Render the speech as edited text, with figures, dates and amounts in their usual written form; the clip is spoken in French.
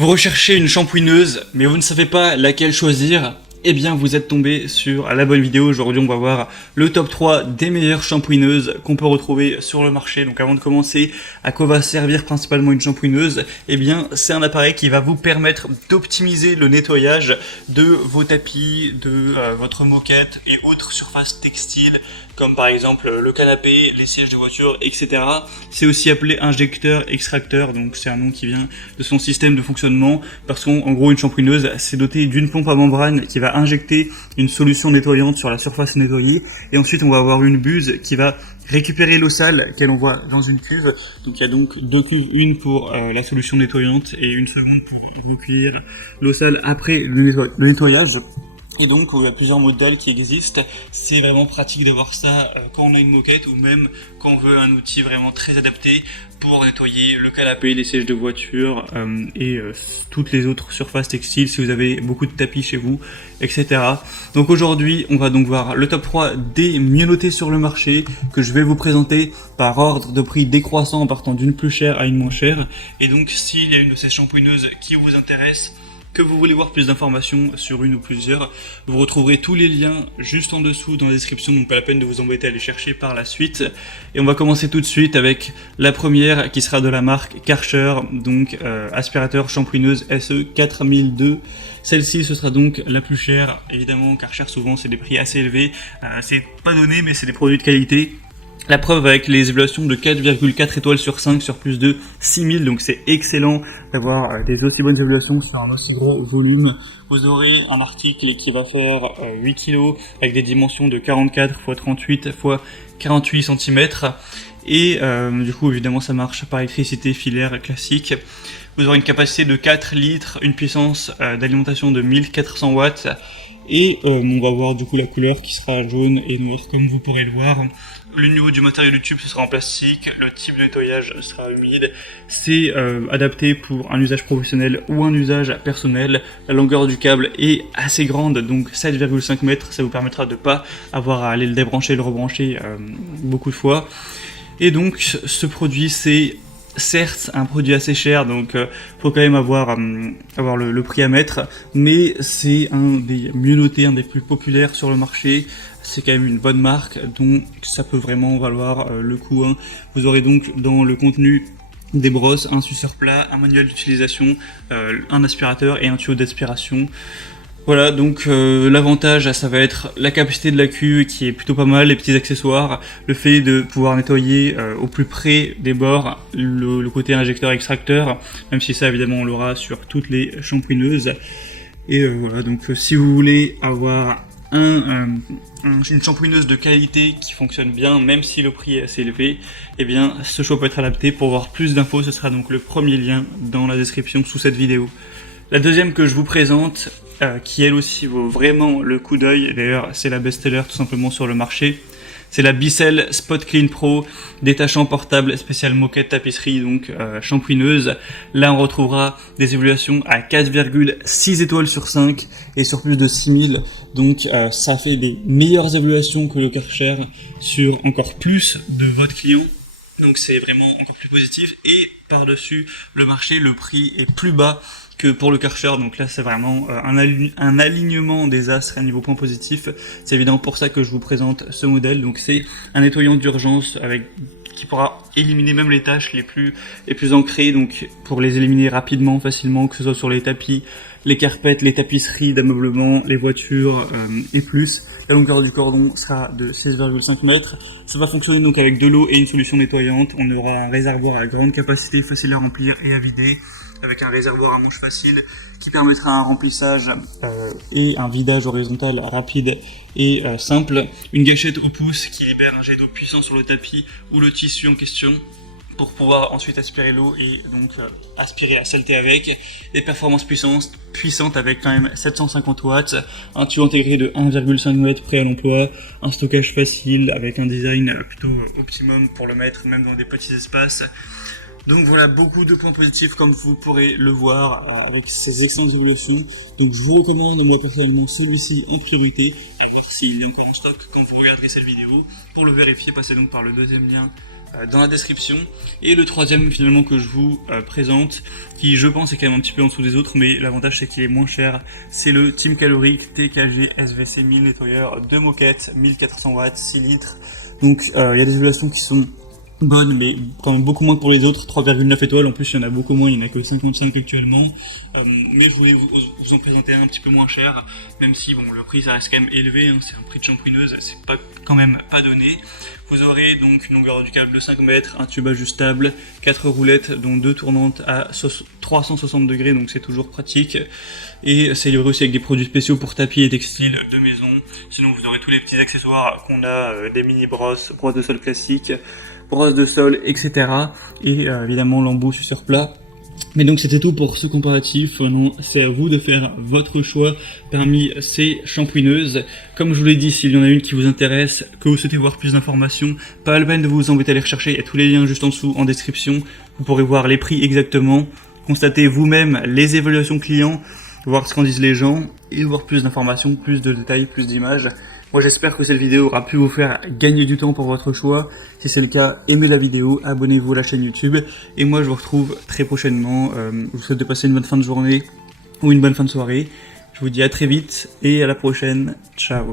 Vous recherchez une shampooineuse, mais vous ne savez pas laquelle choisir? Eh bien, vous êtes tombé sur la bonne vidéo. Aujourd'hui, on va voir le top 3 des meilleures shampooineuses qu'on peut retrouver sur le marché. Donc, avant de commencer, à quoi va servir principalement une shampooineuse? Eh bien, c'est un appareil qui va vous permettre d'optimiser le nettoyage de vos tapis, de votre moquette et autres surfaces textiles, comme par exemple le canapé, les sièges de voiture, etc. C'est aussi appelé injecteur-extracteur, donc c'est un nom qui vient de son système de fonctionnement, parce qu'en gros, une shampooineuse, c'est doté d'une pompe à membrane qui va injecter une solution nettoyante sur la surface nettoyée, et ensuite on va avoir une buse qui va récupérer l'eau sale qu'elle envoie dans une cuve. Donc il y a donc deux cuves, une pour la solution nettoyante et une seconde pour recueillir l'eau sale après le nettoyage. Et donc, il y a plusieurs modèles qui existent. C'est vraiment pratique d'avoir ça quand on a une moquette ou même quand on veut un outil vraiment très adapté pour nettoyer le canapé, les sièges de voiture et toutes les autres surfaces textiles si vous avez beaucoup de tapis chez vous, etc. Donc aujourd'hui, on va donc voir le top 3 des mieux notés sur le marché que je vais vous présenter par ordre de prix décroissant en partant d'une plus chère à une moins chère. Et donc, s'il y a une de ces shampooineuses qui vous intéresse, que vous voulez voir plus d'informations sur une ou plusieurs, vous retrouverez tous les liens juste en dessous dans la description, donc pas la peine de vous embêter à les chercher par la suite. Et on va commencer tout de suite avec la première qui sera de la marque Karcher, donc aspirateur shampooineuse SE 4002. Celle-ci, ce sera donc la plus chère. Évidemment, Karcher, souvent, c'est des prix assez élevés. C'est pas donné, mais c'est des produits de qualité. La preuve avec les évaluations de 4,4 étoiles sur 5 sur plus de 6000, donc c'est excellent d'avoir des aussi bonnes évaluations sur un aussi gros volume. Vous aurez un article qui va faire 8 kg avec des dimensions de 44 x 38 x 48 cm. Et du coup, évidemment, ça marche par électricité filaire classique. Vous aurez une capacité de 4 litres, une puissance d'alimentation de 1400 watts. Et on va voir du coup la couleur qui sera jaune et noire comme vous pourrez le voir. Le niveau du matériau du tube, ce sera en plastique. Le type de nettoyage sera humide. C'est adapté pour un usage professionnel ou un usage personnel. La longueur du câble est assez grande, donc 7,5 mètres. Ça vous permettra de ne pas avoir à aller le débrancher et le rebrancher beaucoup de fois. Et donc, ce produit, c'est certes un produit assez cher, donc faut quand même avoir le prix à mettre, mais c'est un des mieux notés, un des plus populaires sur le marché. C'est quand même une bonne marque, donc ça peut vraiment valoir le coup. Vous aurez donc dans le contenu des brosses, un suceur plat, un manuel d'utilisation, un aspirateur et un tuyau d'aspiration. Voilà, donc l'avantage, ça va être la capacité de la cuve qui est plutôt pas mal, les petits accessoires, le fait de pouvoir nettoyer au plus près des bords, le côté injecteur-extracteur, même si ça évidemment on l'aura sur toutes les shampooineuses. Et voilà, donc si vous voulez avoir une shampooineuse de qualité qui fonctionne bien, même si le prix est assez élevé, eh bien ce choix peut être adapté. Pour voir plus d'infos, ce sera donc le premier lien dans la description sous cette vidéo. La deuxième que je vous présente, qui elle aussi vaut vraiment le coup d'œil, d'ailleurs c'est la best-seller tout simplement sur le marché, c'est la Bissell Spot Clean Pro, détachant portable spécial moquette tapisserie, donc shampooineuse. Là on retrouvera des évaluations à 4,6 étoiles sur 5 et sur plus de 6000, donc ça fait des meilleures évaluations que le Karcher sur encore plus de votre client. Donc c'est vraiment encore plus positif, et par-dessus le marché, le prix est plus bas que pour le Karcher, donc là c'est vraiment un alignement des astres à niveau point positif. C'est évidemment pour ça que je vous présente ce modèle. Donc c'est un nettoyant d'urgence qui pourra éliminer même les tâches les plus ancrées, donc pour les éliminer rapidement, facilement, que ce soit sur les tapis, les carpettes, les tapisseries d'ameublement, les voitures et plus. La longueur du cordon sera de 16,5 mètres. Ça va fonctionner donc avec de l'eau et une solution nettoyante. On aura un réservoir à grande capacité, facile à remplir et à vider, avec un réservoir à manche facile qui permettra un remplissage et un vidage horizontal rapide et simple. Une gâchette au pouce qui libère un jet d'eau puissant sur le tapis ou le tissu en question, pour pouvoir ensuite aspirer l'eau et donc aspirer la saleté avec. Des performances puissantes avec quand même 750 watts, un tuyau intégré de 1,5 m prêt à l'emploi, un stockage facile avec un design plutôt optimum pour le mettre même dans des petits espaces. Donc voilà, beaucoup de points positifs comme vous pourrez le voir avec ces excellentes évaluations. Donc je vous recommande de me personnellement celui-ci en priorité, à part s'il est encore en stock quand vous regarderez cette vidéo. Pour le vérifier, passez donc par le deuxième lien dans la description. Et le troisième finalement que je vous présente, qui je pense est quand même un petit peu en dessous des autres, mais l'avantage c'est qu'il est moins cher, c'est le Team Caloric TKG SVC 1000 nettoyeur de moquette, 1400 watts, 6 litres. Donc il y a des évaluations qui sont bonnes, mais quand même beaucoup moins que pour les autres, 3,9 étoiles, en plus il y en a beaucoup moins, il n'y en a que 55 actuellement, mais je voulais vous en présenter un petit peu moins cher, même si bon, le prix ça reste quand même élevé, hein, c'est un prix de shampooineuse, c'est pas, quand même pas donné. Vous aurez donc une longueur du câble de 5 mètres, un tube ajustable, 4 roulettes dont 2 tournantes à 360 degrés, donc c'est toujours pratique, et c'est livré aussi avec des produits spéciaux pour tapis et textiles de maison. Sinon vous aurez tous les petits accessoires qu'on a, des mini brosses de sol classiques, brosse de sol, etc. Et évidemment l'embout sur plat. Mais donc c'était tout pour ce comparatif. Maintenant c'est à vous de faire votre choix parmi ces shampooineuses. Comme je vous l'ai dit, s'il y en a une qui vous intéresse, que vous souhaitez voir plus d'informations, pas la peine de vous embêter à les rechercher, il y a tous les liens juste en dessous en description. Vous pourrez voir les prix exactement, constater vous-même les évaluations clients, voir ce qu'en disent les gens et voir plus d'informations, plus de détails, plus d'images. Moi j'espère que cette vidéo aura pu vous faire gagner du temps pour votre choix. Si c'est le cas, aimez la vidéo, abonnez-vous à la chaîne YouTube. Et moi je vous retrouve très prochainement. Je vous souhaite de passer une bonne fin de journée ou une bonne fin de soirée. Je vous dis à très vite et à la prochaine. Ciao.